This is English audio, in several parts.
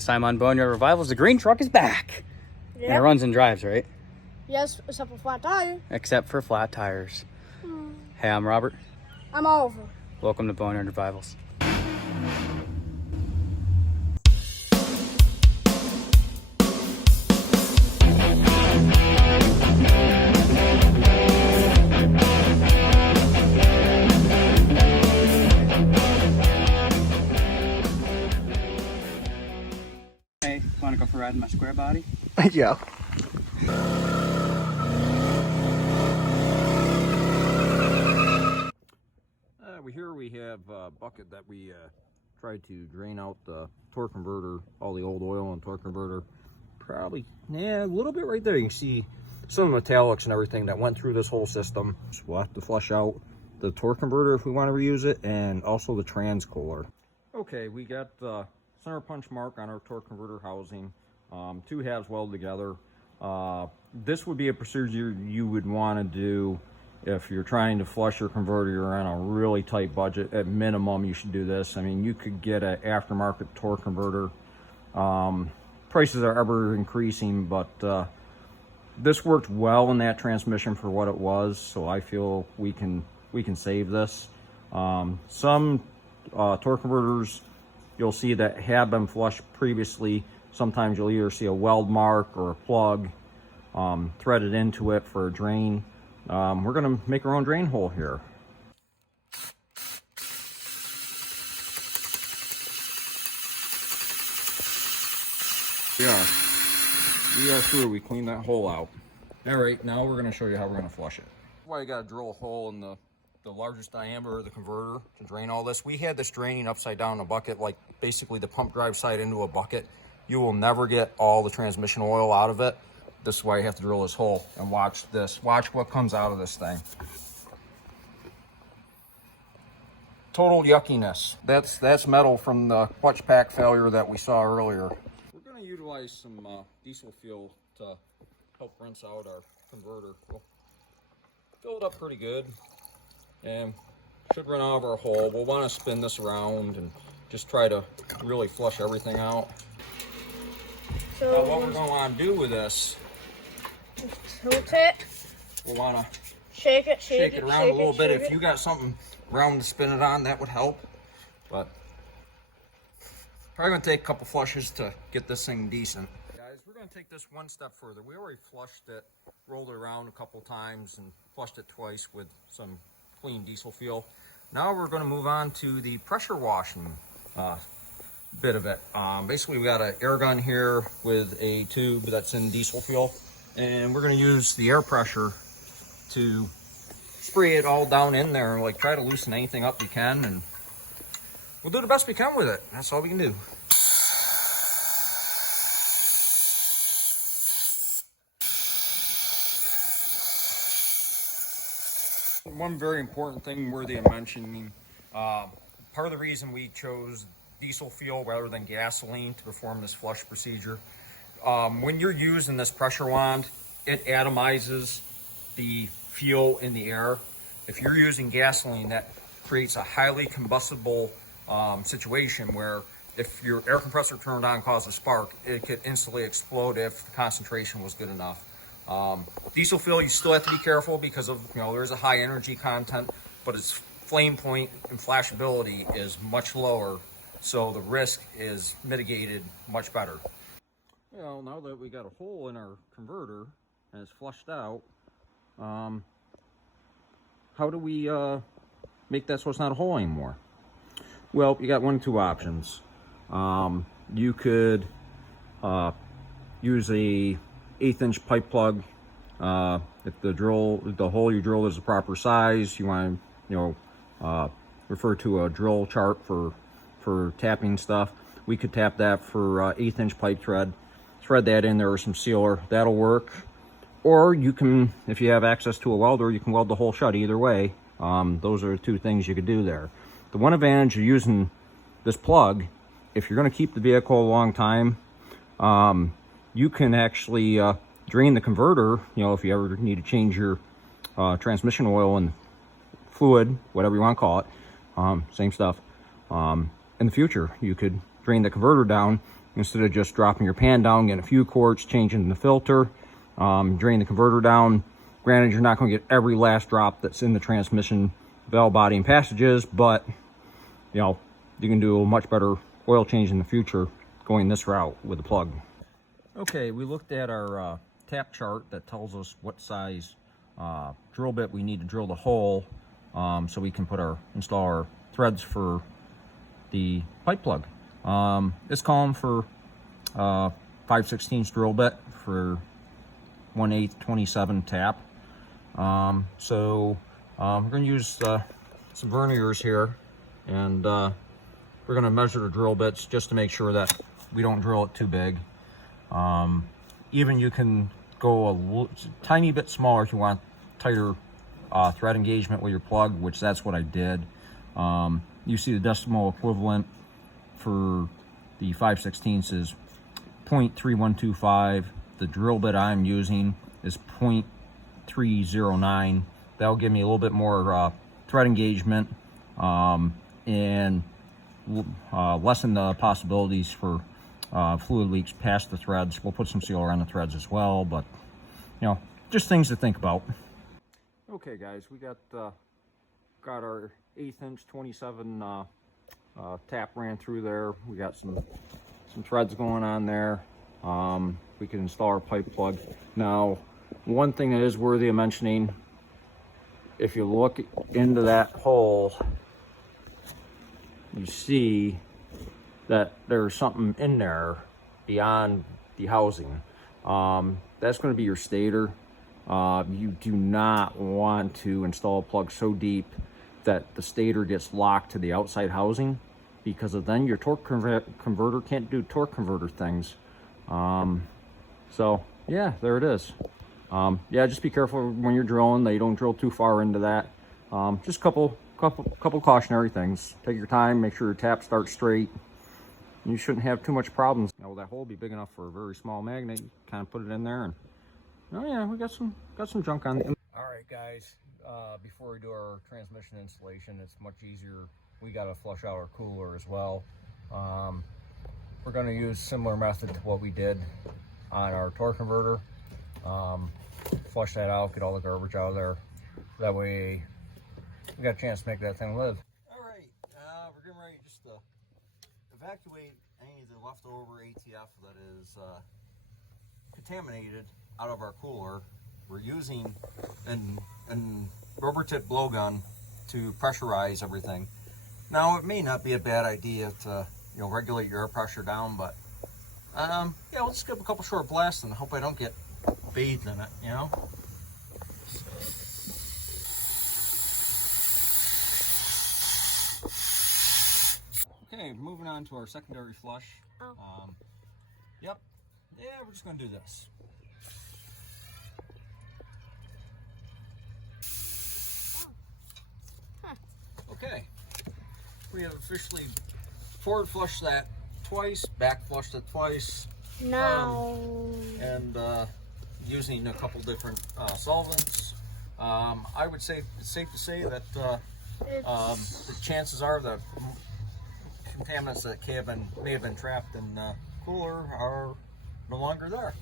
This time on Boneyard Revivals, the green truck is back. Yep. And it runs and drives, right? Yes, except for flat tire. Except for flat tires. Hey, I'm Robert. I'm Oliver. Welcome to Boneyard Revivals. Hey, want to go for a ride in my square body? Yeah. Here we have a bucket that we tried to drain out the torque converter, all the old oil and torque converter. Probably, a little bit right there. You can see some metallics and everything that went through this whole system. So we'll have to flush out the torque converter if we want to reuse it, and also the transcooler. Okay, we got the center punch mark on our torque converter housing. Two halves welded together. This would be a procedure you would want to do if you're trying to flush your converter. You're on a really tight budget. At minimum, you should do this. I mean, you could get an aftermarket torque converter. Prices are ever increasing, but this worked well in that transmission for what it was, so I feel we can save this. Some torque converters you'll see that have been flushed previously. Sometimes you'll either see a weld mark or a plug threaded into it for a drain. We're going to make our own drain hole here. We are through. We cleaned that hole out. All right, now we're going to show you how we're going to flush it. Why you got to drill a hole in the largest diameter of the converter to drain all this. We had this draining upside down in a bucket, like basically the pump drive side into a bucket. You will never get all the transmission oil out of it. This is why you have to drill this hole, and watch this. Watch what comes out of this thing. Total yuckiness. That's metal from the clutch pack failure that we saw earlier. We're going to utilize some diesel fuel to help rinse out our converter. We'll fill it up pretty good, and should run out of our hole. We'll want to spin this around and just try to really flush everything out. So Now, what we're going to want to do with this, tilt it. we'll want to Shake it around a little bit. If you got something round to spin it on, that would help. But probably gonna take a couple flushes to get this thing decent. Guys, we're gonna take this one step further. We already flushed it, rolled it around a couple times, and flushed it twice with some clean diesel fuel. Now we're gonna move on to the pressure washing bit of it. Basically, we got an air gun here with a tube that's in diesel fuel, and we're gonna use the air pressure to spray it all down in there and like try to loosen anything up we can, and we'll do the best we can with it. That's all we can do. One very important thing worthy of mentioning, part of the reason we chose diesel fuel rather than gasoline to perform this flush procedure, when you're using this pressure wand, it atomizes the fuel in the air. If you're using gasoline, that creates a highly combustible situation where if your air compressor turned on and caused a spark, it could instantly explode if the concentration was good enough. Diesel fuel, you still have to be careful because of, there's a high energy content, but its flame point and flashability is much lower, so the risk is mitigated much better. Well, now that we got a hole in our converter and it's flushed out, how do we make that so it's not a hole anymore? Well, you got one of two options. You could use a 1/8 inch pipe plug. If the hole you drill is the proper size, you want to refer to a drill chart for tapping stuff. We could tap that for 1/8 inch pipe thread. Thread that in there with some sealer. That'll work. Or you can, if you have access to a welder, you can weld the hole shut. Either way, those are two things you could do there. The one advantage of using this plug, if you're going to keep the vehicle a long time, you can actually drain the converter. If you ever need to change your transmission oil and fluid, whatever you want to call it, same stuff. In the future, you could drain the converter down, instead of just dropping your pan down, getting a few quarts, changing the filter, drain the converter down. Granted, you're not going to get every last drop that's in the transmission valve body and passages, but you know, you can do a much better oil change in the future going this route with the plug. Okay, we looked at our tap chart that tells us what size drill bit we need to drill the hole, so we can install our threads for the pipe plug. It's calling for 5/16 drill bit for 1/8 27 tap. So we're going to use some verniers here, and we're going to measure the drill bits just to make sure that we don't drill it too big. Even you can go a tiny bit smaller if you want tighter thread engagement with your plug, which that's what I did. You see the decimal equivalent for the 5/16 is 0.3125. The drill bit I'm using is 0.309. That'll give me a little bit more thread engagement and lessen the possibilities for fluid leaks past the threads. We'll put some sealer on the threads as well, but you know, just things to think about. Okay guys, we got our 1/8 inch 27 tap ran through there. We got some threads going on there. We can install our pipe plug. Now, one thing that is worthy of mentioning, if you look into that hole, you see that there's something in there beyond the housing. That's going to be your stator. You do not want to install a plug so deep that the stator gets locked to the outside housing, because of then your torque converter can't do torque converter things. So yeah, there it is. Yeah, just be careful when you're drilling that you don't drill too far into that. Just a couple cautionary things. Take your time, make sure your tap starts straight. You shouldn't have too much problems. Now, will that hole be big enough for a very small magnet? You kind of put it in there, and oh yeah, we got some junk on the. All right, guys. Before we do our transmission installation, it's much easier. We got to flush out our cooler as well. We're going to use similar method to what we did on our torque converter. Flush that out, get all the garbage out of there. That way, we got a chance to make that thing live. All right, we're getting ready just to evacuate any of the leftover ATF that is contaminated out of our cooler. We're using an rubber tip blowgun to pressurize everything. Now, it may not be a bad idea to regulate your air pressure down, but yeah, we'll just give a couple short blasts and hope I don't get bathed in it, Okay, moving on to our secondary flush. Oh. Yep. Yeah, we're just going to do this. Okay. We have officially forward flushed that twice, back flushed it twice. No. And using a couple different solvents. I would say it's safe to say that the chances are that contaminants that may have been trapped in the cooler are no longer there.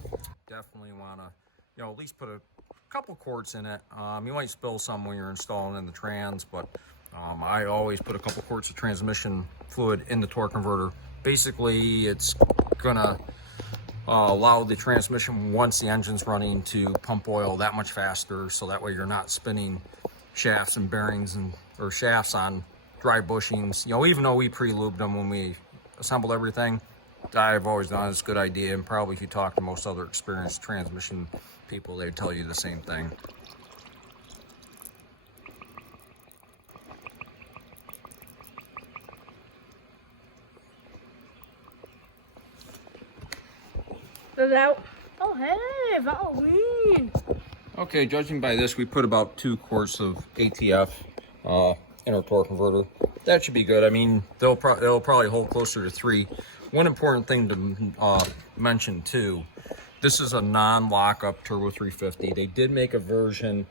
Definitely want to, at least put a couple quarts in it. You might spill some when you're installing in the trans, but I always put a couple quarts of transmission fluid in the torque converter. Basically, it's gonna allow the transmission, once the engine's running, to pump oil that much faster, so that way you're not spinning shafts and bearings or shafts on dry bushings. Even though we pre-lubed them when we assembled everything, I've always done it's a good idea, and probably if you talk to most other experienced transmission people, they'd tell you the same thing. Out. Oh, hey, Halloween. Okay, judging by this, we put about 2 quarts of ATF in our torque converter. That should be good. I mean, they'll probably hold closer to 3. One important thing to mention too, this is a non-lockup Turbo 350. They did make a version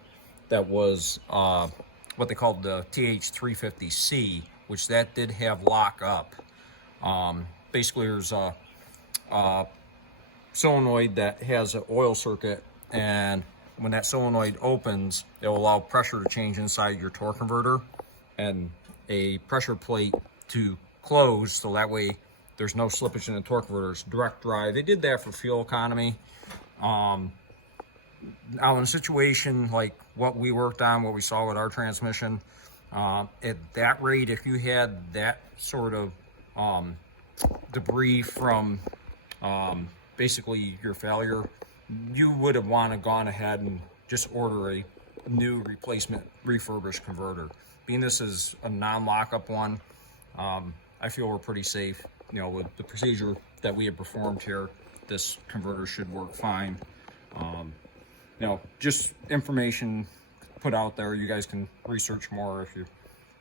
that was what they called the TH350C, which that did have lockup. Basically, there's solenoid that has an oil circuit, and when that solenoid opens, it will allow pressure to change inside your torque converter and a pressure plate to close, so that way there's no slippage in the torque converters. Direct drive, they did that for fuel economy. Now in a situation like what we worked on, what we saw with our transmission, at that rate, if you had that sort of debris from basically your failure, you would have gone ahead and just order a new replacement refurbished converter. Being this is a non-lockup one, I feel we're pretty safe. You know, with the procedure that we have performed here, this converter should work fine. You know, just information put out there. You guys can research more if you're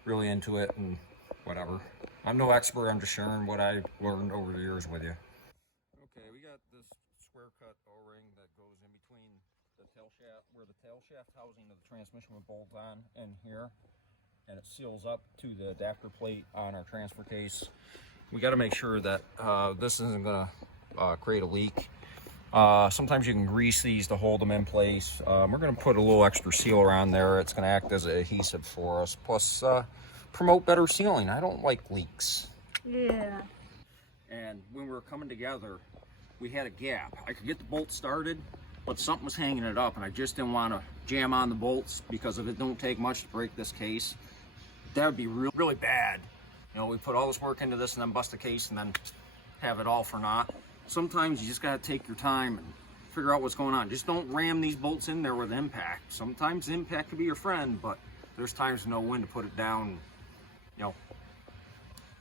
really into it and whatever. I'm no expert, I'm just sharing what I've learned over the years with you. Okay, we got this square cut O-ring that goes in between the tail shaft, where the tail shaft housing of the transmission would bolt on in here, and it seals up to the adapter plate on our transfer case. We got to make sure that this isn't going to create a leak. Sometimes you can grease these to hold them in place. We're going to put a little extra seal around there. It's going to act as an adhesive for us, plus promote better sealing. I don't like leaks. Yeah. And when we were coming together, we had a gap. I could get the bolt started, but something was hanging it up, and I just didn't want to jam on the bolts, because if it don't take much to break this case, that would be really bad. You know, we put all this work into this and then bust the case and then have it all for naught. Sometimes you just got to take your time and figure out what's going on. Just don't ram these bolts in there with impact. Sometimes impact could be your friend, but there's times to know when to put it down. You know,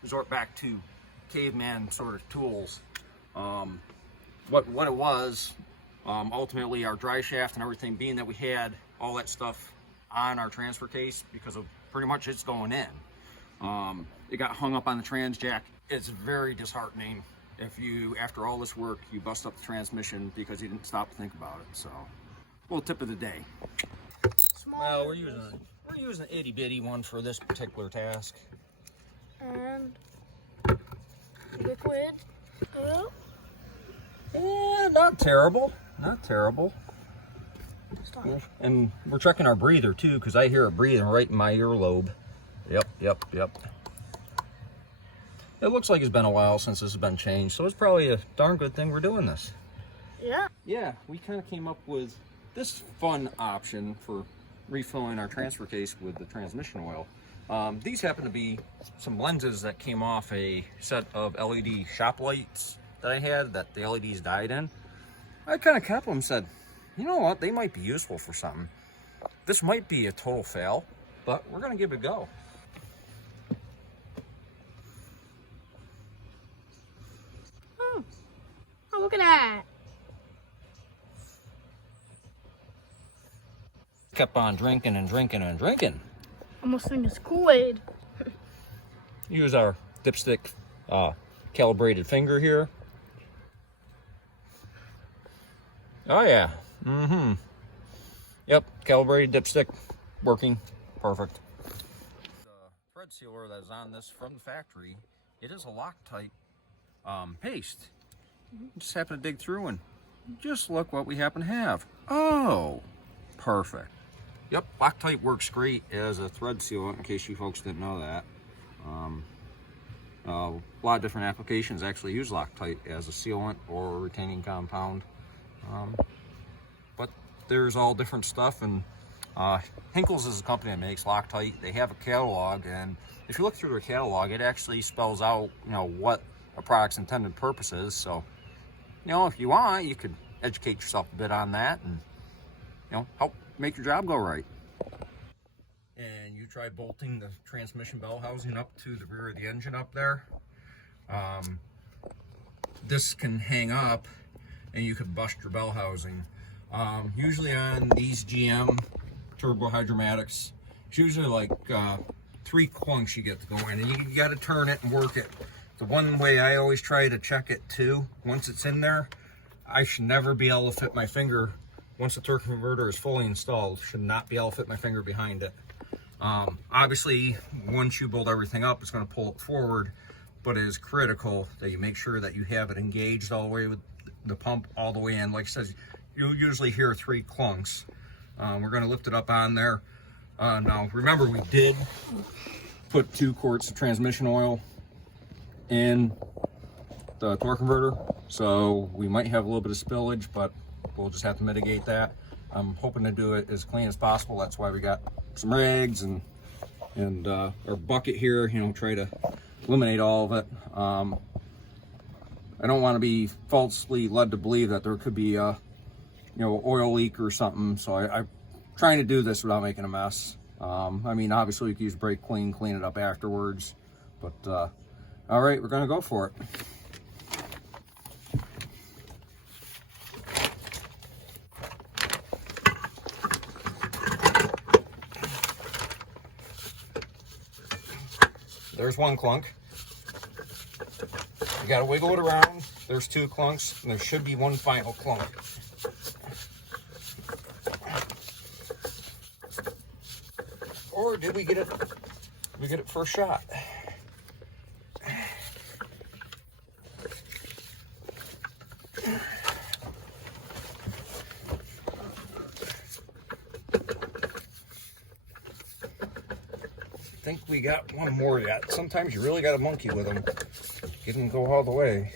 resort back to caveman sort of tools. What it was, ultimately our dry shaft and everything, being that we had all that stuff on our transfer case because of pretty much it's going in. It got hung up on the trans jack. It's very disheartening if you, after all this work, you bust up the transmission because you didn't stop to think about it. So, little tip of the day. Well, we're using an itty bitty one for this particular task. And liquid. Oh. Yeah, not terrible. Not terrible. Stop. And we're checking our breather too, because I hear it breathing right in my earlobe. Yep. It looks like it's been a while since this has been changed, so it's probably a darn good thing we're doing this. Yeah. Yeah, we kind of came up with this fun option for refilling our transfer case with the transmission oil. These happen to be some lenses that came off a set of LED shop lights that I had that the LEDs died in. I kind of kept them and said, you know what, they might be useful for something. This might be a total fail, but we're going to give it a go. Oh, look at that. Kept on drinking and drinking and drinking. Almost think it's Kool-Aid. Use our dipstick calibrated finger here. Oh yeah. Yep, calibrated dipstick working perfect. The thread sealer that is on this from the factory, it is a Loctite paste. Just happen to dig through and just look what we happen to have. Oh, perfect. Yep, Loctite works great as a thread sealant, in case you folks didn't know that. A lot of different applications actually use Loctite as a sealant or a retaining compound. But there's all different stuff, and Hinkle's is a company that makes Loctite. They have a catalog, and if you look through their catalog, it actually spells out, you know, what a product's intended purpose is. So, you know, if you want, you could educate yourself a bit on that and, you know, help make your job go right. And you try bolting the transmission bell housing up to the rear of the engine up there. This can hang up and you could bust your bell housing. Usually on these GM turbo hydromatics, it's usually like 3 clunks you get to go in, and you got to turn it and work it. The one way I always try to check it too, once it's in there, I should never be able to fit my finger. Once the torque converter is fully installed, should not be able to fit my finger behind it. Obviously, once you bolt everything up, it's going to pull it forward, but it is critical that you make sure that you have it engaged all the way with the pump all the way in. Like I said, you usually hear 3 clunks. We're going to lift it up on there. Now, remember, we did put 2 quarts of transmission oil in the torque converter, so we might have a little bit of spillage, but we'll just have to mitigate that. I'm hoping to do it as clean as possible. That's why we got some rags and our bucket here, you know, try to eliminate all of it. I don't want to be falsely led to believe that there could be a, you know, oil leak or something, so I'm trying to do this without making a mess. I mean, obviously you can use brake clean it up afterwards, but all right, we're gonna go for it. There's 1 clunk. You gotta wiggle it around. There's 2 clunks, and there should be 1 final clunk. Or did we get it? We get it first shot. I think we got 1 more yet. Sometimes you really got to monkey with them. Get them go all the way.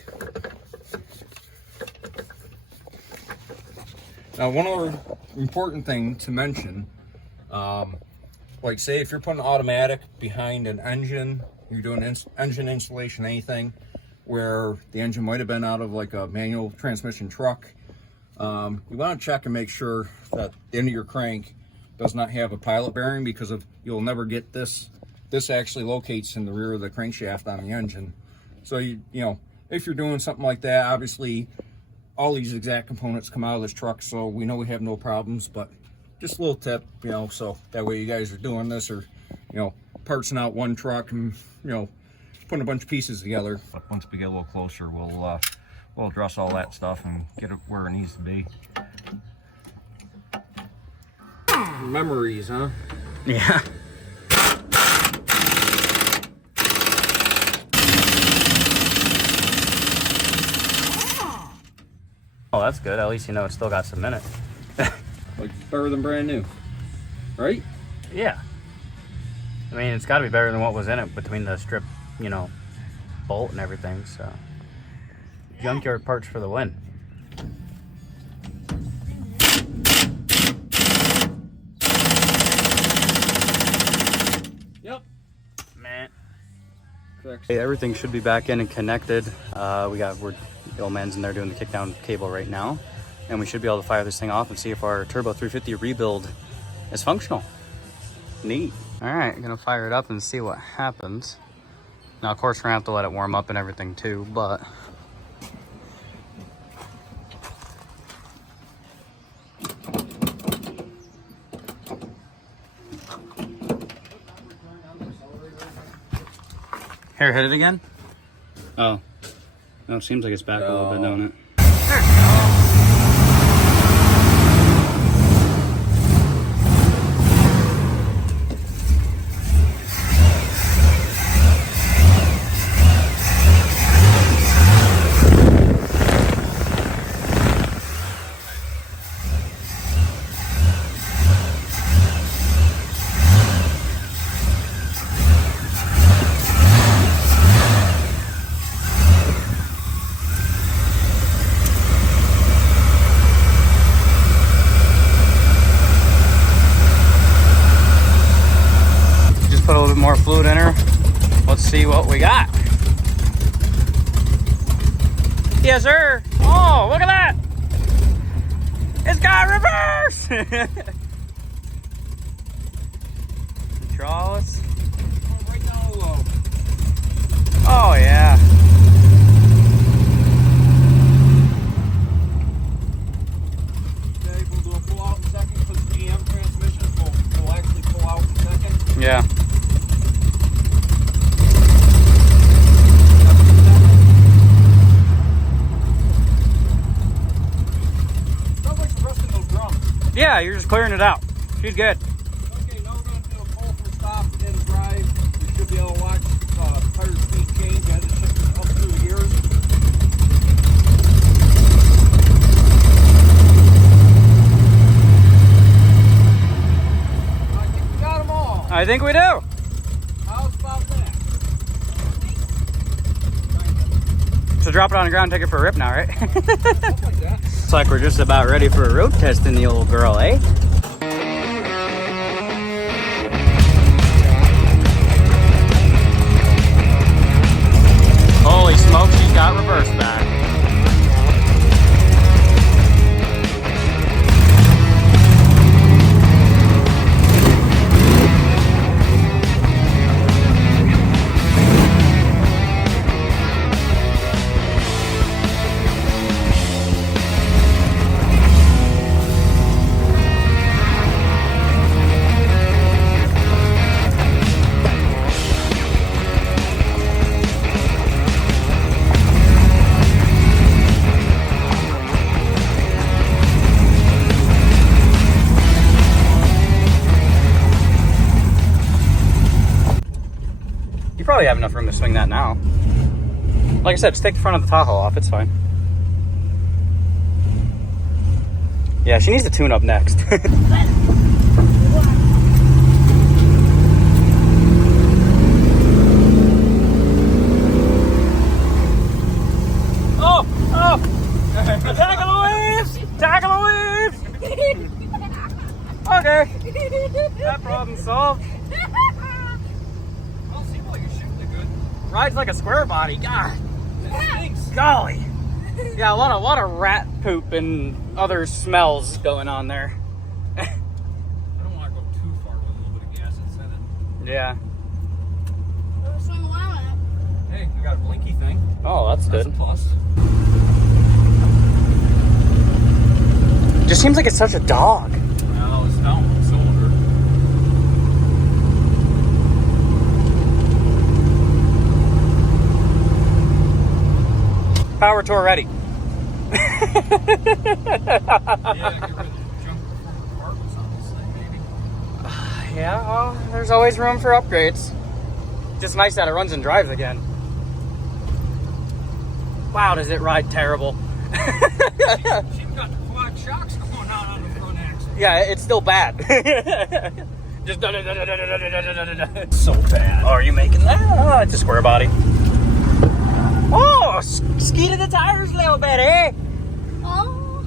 Now, one other important thing to mention, like say if you're putting automatic behind an engine, you're doing engine installation, anything where the engine might have been out of like a manual transmission truck, you want to check and make sure that the end of your crank does not have a pilot bearing, because you'll never get this. This actually locates in the rear of the crankshaft on the engine. So you know, if you're doing something like that, obviously all these exact components come out of this truck, so we know we have no problems. But just a little tip, you know, so that way you guys are doing this, or you know, parsing out one truck and, you know, putting a bunch of pieces together. But once we get a little closer, we'll address all that stuff and get it where it needs to be. Memories, huh? Yeah. Oh, that's good. At least you know it's still got some in it. Like better than brand new, right? Yeah. I mean, it's got to be better than what was in it between the strip, you know, bolt and everything. So, junkyard parts for the win. Yep. Man. Correct. Hey, everything should be back in and connected. We're the old man's in there doing the kickdown cable right now, and we should be able to fire this thing off and see if our Turbo 350 rebuild is functional. Neat. All right, I'm gonna fire it up and see what happens. Now, of course, we're gonna have to let it warm up and everything too, but here, hit it again. Oh, no, it seems like it's back a little bit, don't it? Put a little bit more fluid in her. Let's see what we got. Yes, sir. Oh, look at that. It's got reverse. Hydraulics. Right down low. Oh, yeah. Okay, we'll do a pull out in a second because GM transmission will actually pull out in a second. Yeah. Yeah, you're just clearing it out. She's good. Okay, now we're going to do a pull from stop and drive. We should be able to watch tire speed change as it I think we do. How's about that? So drop it on the ground, take it for a rip now, right? Something like that. Looks like we're just about ready for a road test in the old girl, eh? Holy smoke, she's got reverse back. Probably have enough room to swing that now. Like I said, just take the front of the Tahoe off, it's fine. Yeah, she needs to tune up next. Oh! Tackle the waves! Tackle the waves! Okay. That problem solved. Rides like a square body. God. It stinks. Golly. Yeah, a lot of rat poop and other smells going on there. I don't want to go too far with a little bit of gas inside it. Yeah. We'll swing around it. Hey, we got a blinky thing. Oh, that's That's good. a plus. Just seems like it's such a dog. Well, it's down one cylinder. Power tour ready. Yeah, get rid of junk from apartments on this thing, maybe. Yeah, well, there's always room for upgrades. Just nice that it runs and drives again. Wow, does it ride terrible. She's got the quad shocks going on the front axle. Yeah, it's still bad. Just So bad. Oh, are you making that? Oh, it's a square body. Oh, ski to the tires a little bit, eh? Oh.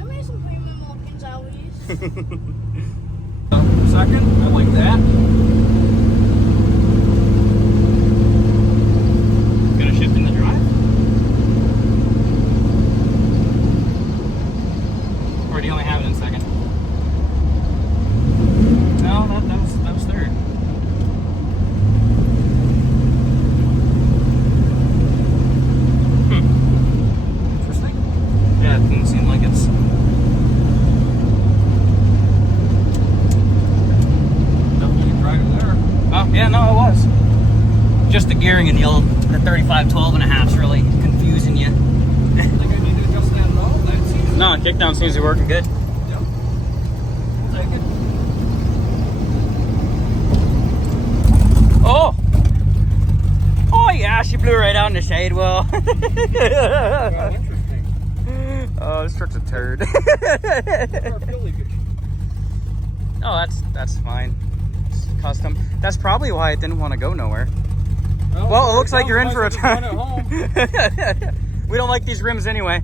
I made some premium looking Zowies. Second, I like that. Gonna shift in the drive? Or do you only have it in second? No, that was third. Interesting. Yeah, it didn't seem like it's... Definitely a driver there. Oh, yeah, no, it was. Just the gearing in the 35 12 and a half's really confusing you. I think I need to adjust that at all. That seems. No, kickdown seems to be working good. Yep. We'll take it. Oh! Oh, yeah, she blew right out in the shade well. Well, interesting. Oh, this truck's a turd. Our fuel leakage. Oh, that's fine. It's custom. That's probably why it didn't want to go nowhere. Well, it looks like you're in for a time. We don't like these rims anyway.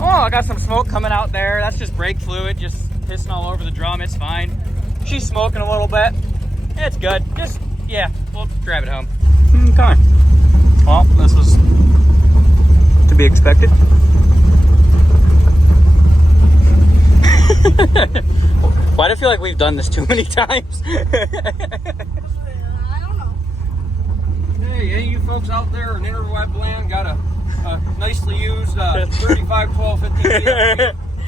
Oh, I got some smoke coming out there. That's just brake fluid, just pissing all over the drum. It's fine. She's smoking a little bit. It's good. Just, yeah, we'll drive it home. Okay. Well, this was to be expected. Why do I feel like we've done this too many times? I don't know. Hey, any of you folks out there in interweb land got a nicely used 35 12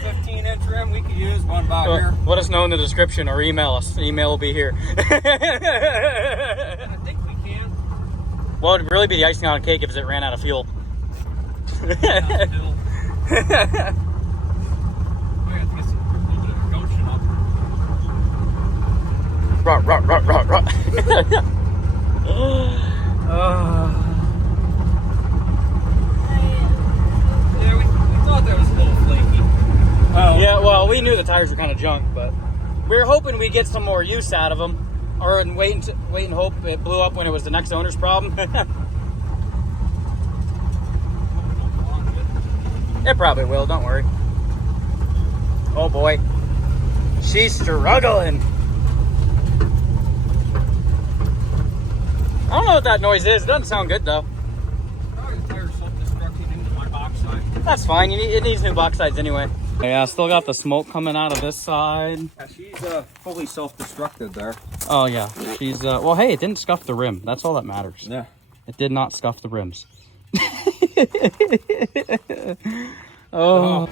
15 inch rim, we could use one about here. Let us know in the description or email us. The email will be here. I think we can. Well, it'd really be the icing on the cake if it ran out of fuel. Downhill. We have to get some little bit of gumption up. Rot. Yeah, we thought that was a little flaky. Yeah, well, we knew the tires were kind of junk, but We were hoping we'd get some more use out of them, or wait and hope it blew up when it was the next owner's problem. It probably will, don't worry. Oh boy, she's struggling. I don't know what that noise is. It doesn't sound good though. Probably the tire self-destructing into my box side. That's fine. It needs new box sides anyway. Yeah, still got the smoke coming out of this side. Yeah, she's fully self-destructed there. Oh yeah, she's well. Hey, it didn't scuff the rim. That's all that matters. Yeah. It did not scuff the rims. Oh.